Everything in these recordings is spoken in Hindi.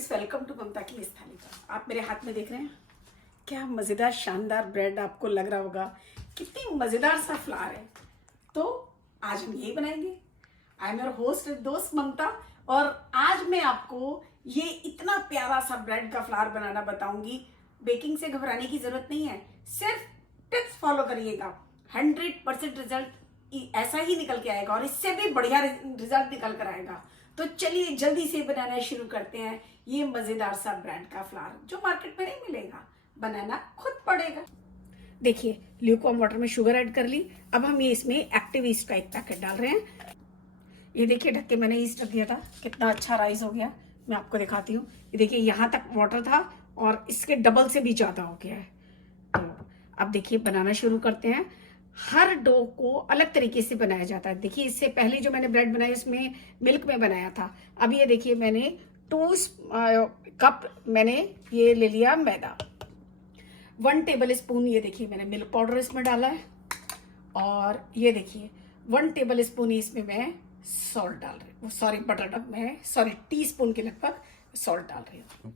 फ्रेंड्स, वेलकम टू ममता की इस थाली पर। आप मेरे हाथ में देख रहे हैं क्या मज़ेदार शानदार ब्रेड। आपको लग रहा होगा कितनी मज़ेदार सा फ्लावर है। तो आज हम यही बनाएंगे। आई एम योर होस्ट दोस्त ममता, और आज मैं आपको ये इतना प्यारा सा ब्रेड का फ्लावर बनाना बताऊंगी। बेकिंग से घबराने की जरूरत नहीं है, सिर्फ टिप्स फॉलो करिएगा। 100% रिजल्ट ऐसा ही निकल के आएगा और इससे भी बढ़िया रिजल्ट निकल कर आएगा। तो चलिए जल्दी से बनाना शुरू करते हैं ये मजेदार सा ब्रेड का फ्लावर, जो मार्केट में नहीं मिलेगा, बनाना खुद पड़ेगा। देखिए, ल्यूकवार्म वाटर में शुगर ऐड कर ली। अब हम ये इसमें एक्टिव ईस्ट का एक पैकेट डाल रहे हैं। ये देखिए, ढक के मैंने ईस्ट रख दिया था, कितना अच्छा राइस हो गया। मैं आपको दिखाती हूँ। ये देखिए, यहाँ तक वाटर था और इसके डबल से भी ज्यादा हो गया है। तो अब देखिए बनाना शुरू करते हैं। हर डो को अलग तरीके से बनाया जाता है। देखिए, इससे पहले जो मैंने ब्रेड बनाई उसमें मिल्क में बनाया था। अब ये देखिए, मैंने 2 कप मैंने ये ले लिया मैदा। 1 टेबल स्पून ये देखिए मैंने मिल्क पाउडर इसमें डाला है। और ये देखिए 1 टेबल स्पून इसमें मैं सॉल्ट डाल रही हूँ, सॉरी बटर, मैं टी स्पून के लगभग सॉल्ट डाल रही हूँ।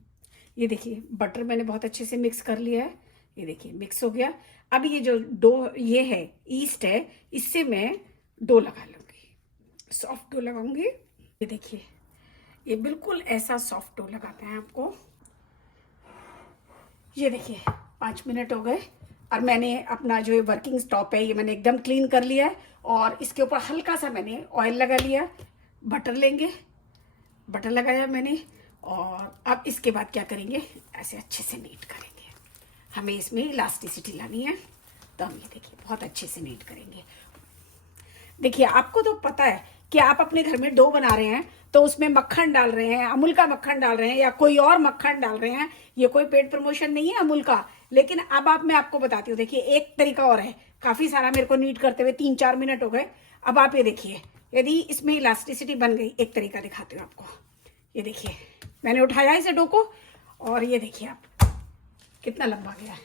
ये देखिए बटर मैंने बहुत अच्छे से मिक्स कर लिया है। ये देखिए मिक्स हो गया। अब ये जो डो ये है, ईस्ट है, इससे मैं डो लगा लूंगी, सॉफ्ट डो लगाऊंगी। ये देखिए, ये बिल्कुल ऐसा सॉफ्ट डो लगाते हैं आपको। ये देखिए 5 मिनट हो गए और मैंने अपना जो वर्किंग स्टॉप है ये मैंने एकदम क्लीन कर लिया है और इसके ऊपर हल्का सा मैंने ऑयल लगा लिया। बटर लेंगे, बटर लगाया मैंने। और अब इसके बाद क्या करेंगे, ऐसे अच्छे से नीट करेंगे। हमें इसमें इलास्टिसिटी लानी है, तो हम ये देखिए बहुत अच्छे से नीट करेंगे। देखिए, आपको तो पता है कि आप अपने घर में डो बना रहे हैं तो उसमें मक्खन डाल रहे हैं, अमूल का मक्खन डाल रहे हैं या कोई और मक्खन डाल रहे हैं। ये कोई पेड प्रमोशन नहीं है अमूल का, लेकिन अब मैं आपको बताती हूँ। देखिए, एक तरीका और है। काफी सारा मेरे को नीट करते हुए 3-4 मिनट हो गए। अब आप ये देखिए, यदि इसमें इलास्टिसिटी बन गई, एक तरीका दिखाती हूँ आपको। ये देखिए, मैंने उठाया इसे डो को और ये देखिए आप कितना लंबा गया है।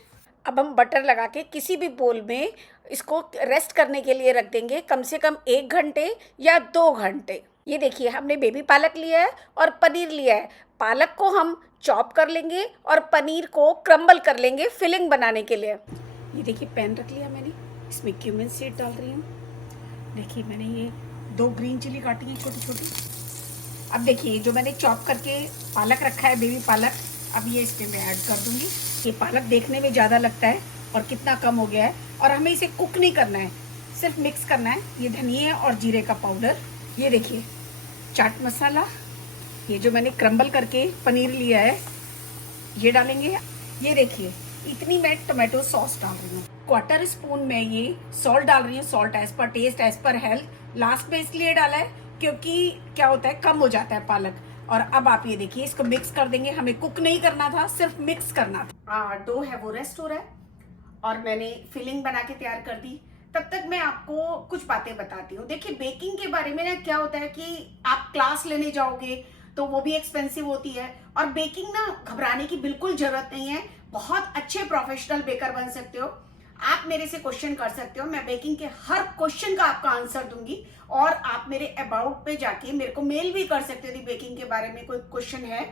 अब हम बटर लगा के किसी भी बोल में इसको रेस्ट करने के लिए रख देंगे, कम से कम 1 घंटे या 2 घंटे। ये देखिए, हमने बेबी पालक लिया है और पनीर लिया है। पालक को हम चॉप कर लेंगे और पनीर को क्रम्बल कर लेंगे फिलिंग बनाने के लिए। ये देखिए पैन रख लिया मैंने, इसमें क्यूमिन सीड डाल रही हूँ। देखिए, मैंने ये 2 ग्रीन चिली काटी है छोटी छोटी। अब देखिए, जो मैंने चॉप करके पालक रखा है, बेबी पालक, अब ये इसमें मैं ऐड कर दूंगी। ये पालक देखने में ज़्यादा लगता है और कितना कम हो गया है, और हमें इसे कुक नहीं करना है, सिर्फ मिक्स करना है। ये धनिया और जीरे का पाउडर, ये देखिए चाट मसाला, ये जो मैंने क्रम्बल करके पनीर लिया है ये डालेंगे। ये देखिए, इतनी मैं टोमेटो सॉस डाल रही हूँ। 1/4 स्पून में ये सॉल्ट डाल रही हूँ। Salt as per taste, as per health. Last में इसलिए डाला है क्योंकि क्या होता है, कम हो जाता है पालक। और अब आप ये देखिए, इसको मिक्स कर देंगे। हमें कुक नहीं करना था, सिर्फ मिक्स करना था। डो है वो रेस्ट हो रहा है और मैंने फिलिंग बना के तैयार कर दी। तब तक मैं आपको कुछ बातें बताती हूँ। देखिए, बेकिंग के बारे में ना क्या होता है कि आप क्लास लेने जाओगे तो वो भी एक्सपेंसिव होती है, और बेकिंग ना घबराने की बिल्कुल जरूरत नहीं है। बहुत अच्छे प्रोफेशनल बेकर बन सकते हो। आप मेरे से क्वेश्चन कर सकते हो, मैं बेकिंग के हर क्वेश्चन का आपका आंसर दूंगी। और आप मेरे अबाउट पे जाके मेरे को मेल भी कर सकते हो यदि बेकिंग के बारे में कोई क्वेश्चन है।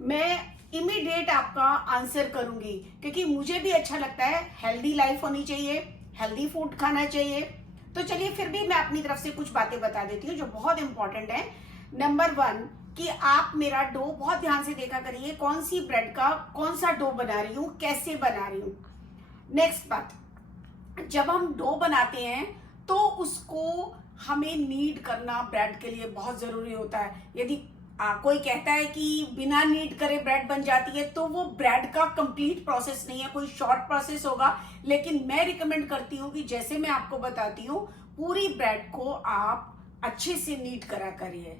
मैं इमीडिएट आपका आंसर करूंगी, क्योंकि मुझे भी अच्छा लगता है। हेल्दी लाइफ होनी चाहिए, हेल्दी फूड खाना चाहिए। तो चलिए, फिर भी मैं अपनी तरफ से कुछ बातें बता देती हूँ जो बहुत इंपॉर्टेंट है। नंबर 1 कि आप मेरा डो बहुत ध्यान से देखा करिए, कौन सी ब्रेड का कौन सा डो बना रही हूँ, कैसे बना रही हूँ। नेक्स्ट बात, जब हम डो बनाते हैं तो उसको हमें नीड करना ब्रेड के लिए बहुत जरूरी होता है। यदि कोई कहता है कि बिना नीड करे ब्रेड बन जाती है, तो वो ब्रेड का कंप्लीट प्रोसेस नहीं है, कोई शॉर्ट प्रोसेस होगा। लेकिन मैं रिकमेंड करती हूँ कि जैसे मैं आपको बताती हूँ, पूरी ब्रेड को आप अच्छे से नीड करा करिए।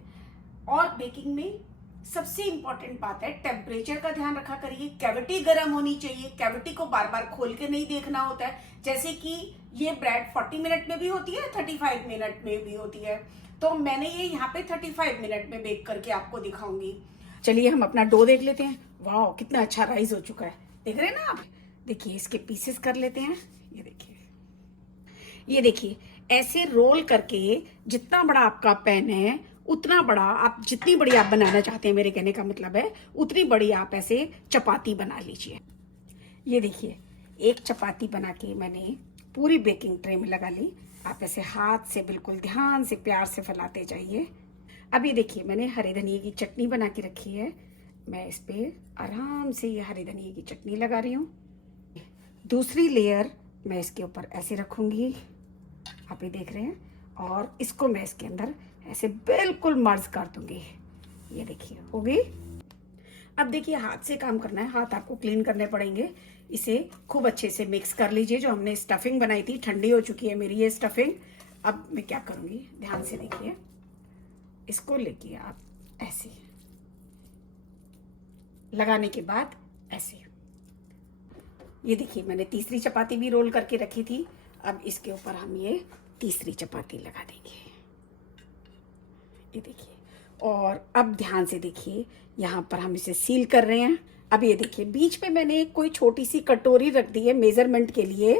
और बेकिंग में सबसे इंपॉर्टेंट बात है, टेम्परेचर का ध्यान रखा करिए। कैविटी गर्म होनी चाहिए, कैविटी को बार बार खोल के नहीं देखना होता है। जैसे कि ये ब्रेड 40 मिनट में भी होती है, 35 मिनट में भी होती है, तो मैंने ये यहाँ पे 35 मिनट में बेक करके आपको दिखाऊंगी। चलिए हम अपना डो देख लेते हैं। वाह, कितना अच्छा राइस हो चुका है, देख रहे हैं ना आप। देखिए, इसके पीसेस कर लेते हैं। ये देखिए, ये देखिए, ऐसे रोल करके जितना बड़ा आपका पैन है उतना बड़ा आप, जितनी बड़ी आप बनाना चाहते हैं, मेरे कहने का मतलब है उतनी बड़ी आप ऐसे चपाती बना लीजिए। ये देखिए, एक चपाती बना के मैंने पूरी बेकिंग ट्रे में लगा ली। आप ऐसे हाथ से बिल्कुल ध्यान से प्यार से फैलाते जाइए। अब ये देखिए, मैंने हरे धनिए की चटनी बना के रखी है। मैं इस पे आराम से ये हरे धनिए की चटनी लगा रही हूँ। दूसरी लेयर मैं इसके ऊपर ऐसे रखूँगी, आप ये देख रहे हैं, और इसको मैं इसके अंदर ऐसे बिल्कुल मर्ज कर दूँगी। ये देखिए हो गई। अब देखिए, हाथ से काम करना है, हाथ आपको क्लीन करने पड़ेंगे। इसे खूब अच्छे से मिक्स कर लीजिए। जो हमने स्टफिंग बनाई थी, ठंडी हो चुकी है मेरी ये स्टफिंग। अब मैं क्या करूँगी, ध्यान से देखिए, इसको लेके आप ऐसे लगाने के बाद ऐसे, ये देखिए मैंने तीसरी चपाती भी रोल करके रखी थी। अब इसके ऊपर हम ये तीसरी चपाती लगा देंगे। ये देखिए, और अब ध्यान से देखिए, यहाँ पर हम इसे सील कर रहे हैं। अब ये देखिए, बीच में मैंने कोई छोटी सी कटोरी रख दी है मेजरमेंट के लिए।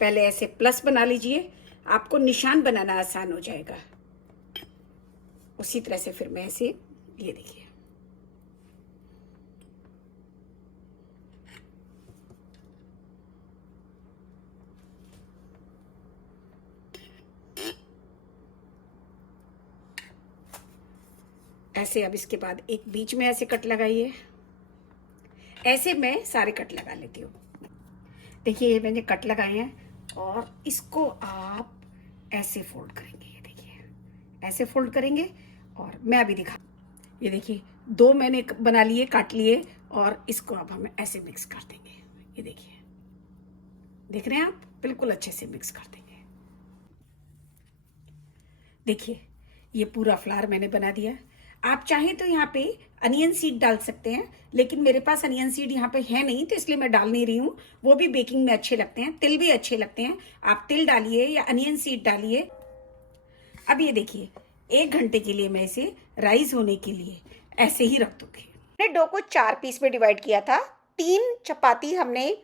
पहले ऐसे प्लस बना लीजिए, आपको निशान बनाना आसान हो जाएगा। उसी तरह से फिर मैं ऐसे, ये देखिए, ऐसे। अब इसके बाद एक बीच में ऐसे कट लगाइए। ऐसे मैं सारे कट लगा लेती हूँ। देखिए, ये मैंने कट लगाए हैं, और इसको आप ऐसे फोल्ड करेंगे। ये देखिए, ऐसे फोल्ड करेंगे, और मैं अभी दिखा, ये देखिए, दो मैंने बना लिए, काट लिए, और इसको अब हम ऐसे मिक्स कर देंगे। ये देखिए, देख रहे हैं आप, बिल्कुल अच्छे से मिक्स कर देंगे। देखिए, ये पूरा फ्लावर मैंने बना दिया। आप चाहें तो यहाँ पे अनियन सीड डाल सकते हैं, लेकिन मेरे पास अनियन सीड यहाँ पे है नहीं, तो इसलिए मैं डाल नहीं रही हूँ। वो भी बेकिंग में अच्छे लगते हैं, तिल भी अच्छे लगते हैं। आप तिल डालिए या अनियन सीड डालिए। अब ये देखिए, 1 घंटे के लिए मैं इसे राइज होने के लिए ऐसे ही रख दूंगी। हमने डो को 4 पीस में डिवाइड किया था। 3 चपाती हमने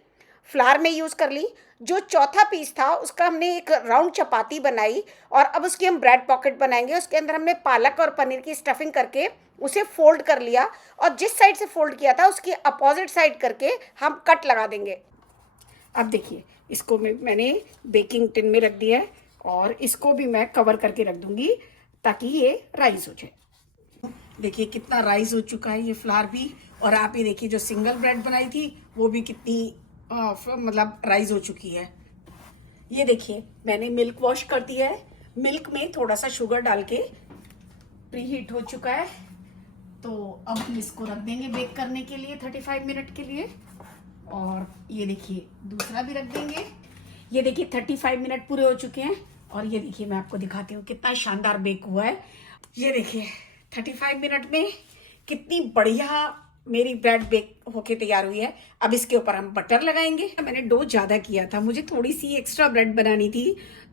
फ्लावर में यूज कर ली। जो चौथा पीस था उसका हमने एक राउंड चपाती बनाई, और अब उसकी हम ब्रेड पॉकेट बनाएंगे। उसके अंदर हमने पालक और पनीर की स्टफिंग करके उसे फोल्ड कर लिया, और जिस साइड से फोल्ड किया था उसकी अपोजिट साइड करके हम कट लगा देंगे। अब देखिए, इसको मैंने बेकिंग टिन में रख दिया है, और इसको भी मैं कवर करके रख दूंगी ताकि ये राइज हो जाए। देखिए कितना राइज हो चुका है ये फ्लावर भी। और आप ये देखिए, जो सिंगल ब्रेड बनाई थी वो भी कितनी मतलब राइज हो चुकी है। ये देखिए, मैंने मिल्क वॉश कर दिया है। मिल्क में थोड़ा सा शुगर डाल के प्रीहीट हो चुका है। तो अब हम इसको रख देंगे बेक करने के लिए 35 मिनट के लिए। और ये देखिए, दूसरा भी रख देंगे। ये देखिए, 35 मिनट पूरे हो चुके हैं, और ये देखिए, मैं आपको दिखाती हूँ कितना शानदार बेक हुआ है। ये देखिए, 35 मिनट में कितनी बढ़िया मेरी ब्रेड बेक होके तैयार हुई है। अब इसके ऊपर हम बटर लगाएंगे। मैंने डो ज़्यादा किया था, मुझे थोड़ी सी एक्स्ट्रा ब्रेड बनानी थी।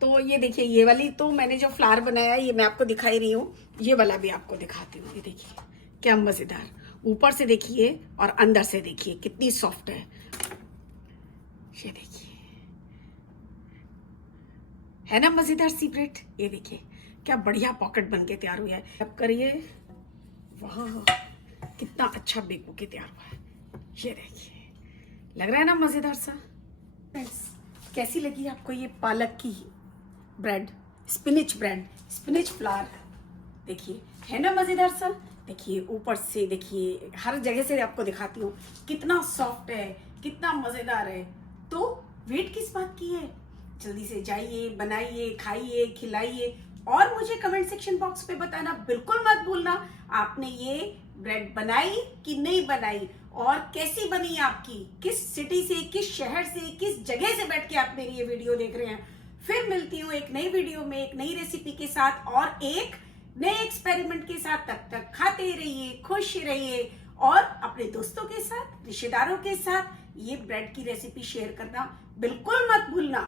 तो ये देखिए, ये वाली तो मैंने जो फ्लावर बनाया है ये मैं आपको दिखाई रही हूँ। ये वाला भी आपको दिखाती हूँ। ये देखिए क्या मज़ेदार, ऊपर से देखिए और अंदर से देखिए कितनी सॉफ्ट है। ये देखिए, है ना मज़ेदार सी ब्रेड। ये देखिए क्या बढ़िया पॉकेट बन के तैयार हुआ है। अब करिए, वाह कितना अच्छा बेक होके तैयार हुआ है। ये देखिए, लग रहा है ना मजेदार सा। फ्रेंड्स, कैसी लगी आपको ये पालक की bread, spinach bread, spinach flower? देखिए, है ना मजेदार सा। देखिए ऊपर से, देखिए हर जगह से आपको दिखाती हूँ कितना सॉफ्ट है, कितना मजेदार है। तो वेट किस बात की है, जल्दी से जाइए, बनाइए, खाइए, खिलाइए, और मुझे कमेंट सेक्शन बॉक्स पे बताना बिल्कुल मत भूलना आपने ये ब्रेड बनाई कि नहीं बनाई, और कैसी बनी आपकी, किस सिटी से, किस शहर से, किस जगह से बैठ के आप मेरी ये वीडियो देख रहे हैं। फिर मिलती हूँ एक नई वीडियो में एक नई रेसिपी के साथ और एक नए एक्सपेरिमेंट के साथ। तब तक खाते रहिए, खुश रहिए, और अपने दोस्तों के साथ, रिश्तेदारों के साथ ये ब्रेड की रेसिपी शेयर करना बिल्कुल मत भूलना।